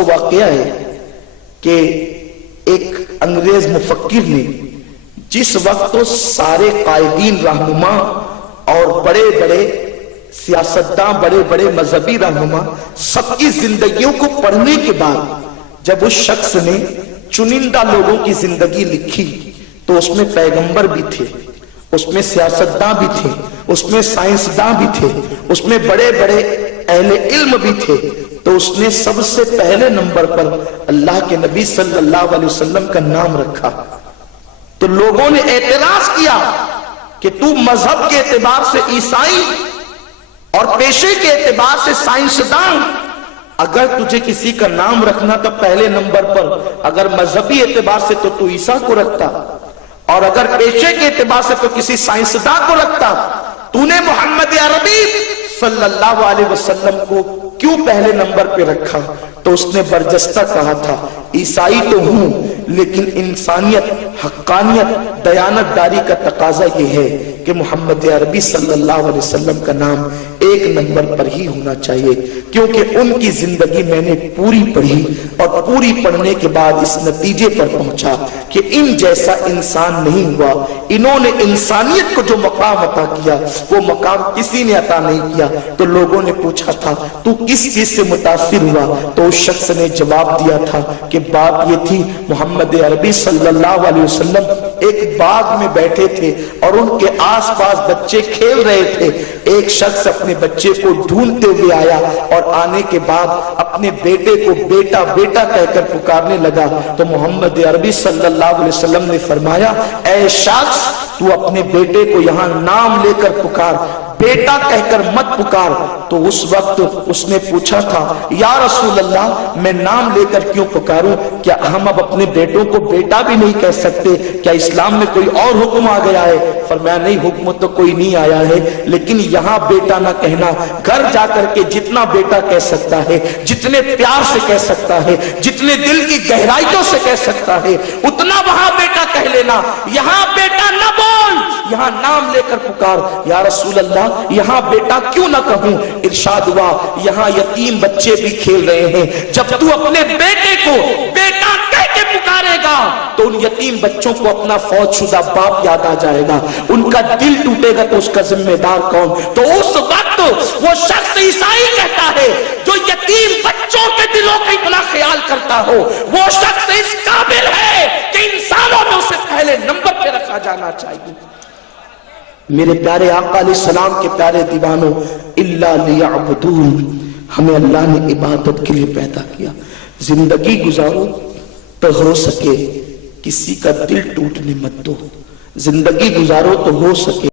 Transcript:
وہ واقعہ ہے کہ ایک انگریز مفکر نے جس وقت تو سارے قائدین رہنما اور بڑے بڑے سیاستداں بڑے بڑے مذہبی رہنما سب کی زندگیوں کو پڑھنے کے بعد جب اس شخص نے چنندہ لوگوں کی زندگی لکھی تو اس میں پیغمبر بھی تھے، اس میں سیاستداں بھی تھے، اس میں سائنسداں بھی تھے، اس میں بڑے بڑے اہل علم بھی تھے، تو اس نے سب سے پہلے نمبر پر اللہ کے نبی صلی اللہ علیہ وسلم کا نام رکھا۔ تو لوگوں نے اعتراض کیا کہ تو مذہب کے اعتبار سے عیسائی اور پیشے کے اعتبار سے سائنسدان، اگر تجھے کسی کا نام رکھنا تو پہلے نمبر پر اگر مذہبی اعتبار سے تو عیسیٰ کو رکھتا، اور اگر پیشے کے اعتبار سے تو کسی سائنسداں کو رکھتا، تو نے محمد عربی صلی اللہ علیہ وسلم کو کیوں پہلے نمبر پہ رکھا؟ تو اس نے برجستہ کہا تھا عیسائی تو ہوں لیکن انسانیت، حقانیت، دیانت داری کا تقاضا یہ ہے کہ محمد عربی صلی اللہ علیہ وسلم کا نام ایک نمبر پر ہی ہونا چاہیے، کیونکہ ان کی زندگی میں نے پوری پڑھی اور پوری پڑھنے کے بعد اس نتیجے پر پہنچا کہ ان جیسا انسان نہیں ہوا۔ انہوں نے انسانیت کو جو مقام عطا کیا وہ مقام کسی نے عطا نہیں کیا۔ تو لوگوں نے پوچھا تھا تو کس چیز سے متاثر ہوا؟ تو اس شخص نے جواب دیا تھا کہ بات یہ تھی محمد عربی صلی اللہ علیہ وسلم ایک باغ میں بیٹھے تھے اور ان کے آس پاس بچے کھیل رہے تھے، ایک شخص اپنے بچے کو ڈھونڈتے ہوئے آیا اور آنے کے بعد اپنے بیٹے کو بیٹا بیٹا کہہ کر پکارنے لگا۔ تو محمد عربی صلی اللہ علیہ وسلم نے فرمایا اے شخص تو اپنے بیٹے کو یہاں نام لے کر پکار، بیٹا کہہ کر مت پکار۔ تو اس وقت اس نے پوچھا تھا یا رسول اللہ میں نام لے کر کیوں پکاروں؟ کیا ہم اب اپنے بیٹوں کو بیٹا بھی نہیں کہہ سکتے؟ کیا اسلام میں کوئی اور حکم آ گیا ہے؟ فرمایا نہیں، حکم تو کوئی نہیں آیا ہے، لیکن یہاں بیٹا نہ کہنا، گھر جا کر کے جتنا بیٹا کہہ سکتا ہے، جتنے پیار سے کہہ سکتا ہے، جتنے دل کی گہرائیوں سے کہہ سکتا ہے اتنا وہاں بیٹا کہہ لینا، یہاں بیٹا نہ بول، یہاں نام لے کر پکار۔ یا رسول اللہ یہاں بیٹا کیوں نہ کہوں؟ ارشاد ہوا یہاں یتیم بچے بھی کھیل رہے ہیں، جب تو اپنے بیٹے کو بیٹا کہہ کے پکارے گا تو ان یتیم بچوں کو اپنا فوت شدہ باپ یاد آ جائے گا، ان کا دل ٹوٹے گا تو اس کا ذمہ دار کون؟ تو اس وقت وہ شخص عیسائی کہتا ہے جو یتیم بچوں کے دلوں کا اتنا خیال کرتا ہو، وہ شخص اس قابل ہے کہ انسانوں میں اسے پہلے نمبر پہ رکھا جانا چاہیے۔ میرے پیارے آقا علیہ السلام کے پیارے دیوانوں، الا لیعبدون، ہمیں اللہ نے عبادت کے لیے پیدا کیا۔ زندگی گزارو تو ہو سکے کسی کا دل ٹوٹنے مت دو، زندگی گزارو تو ہو سکے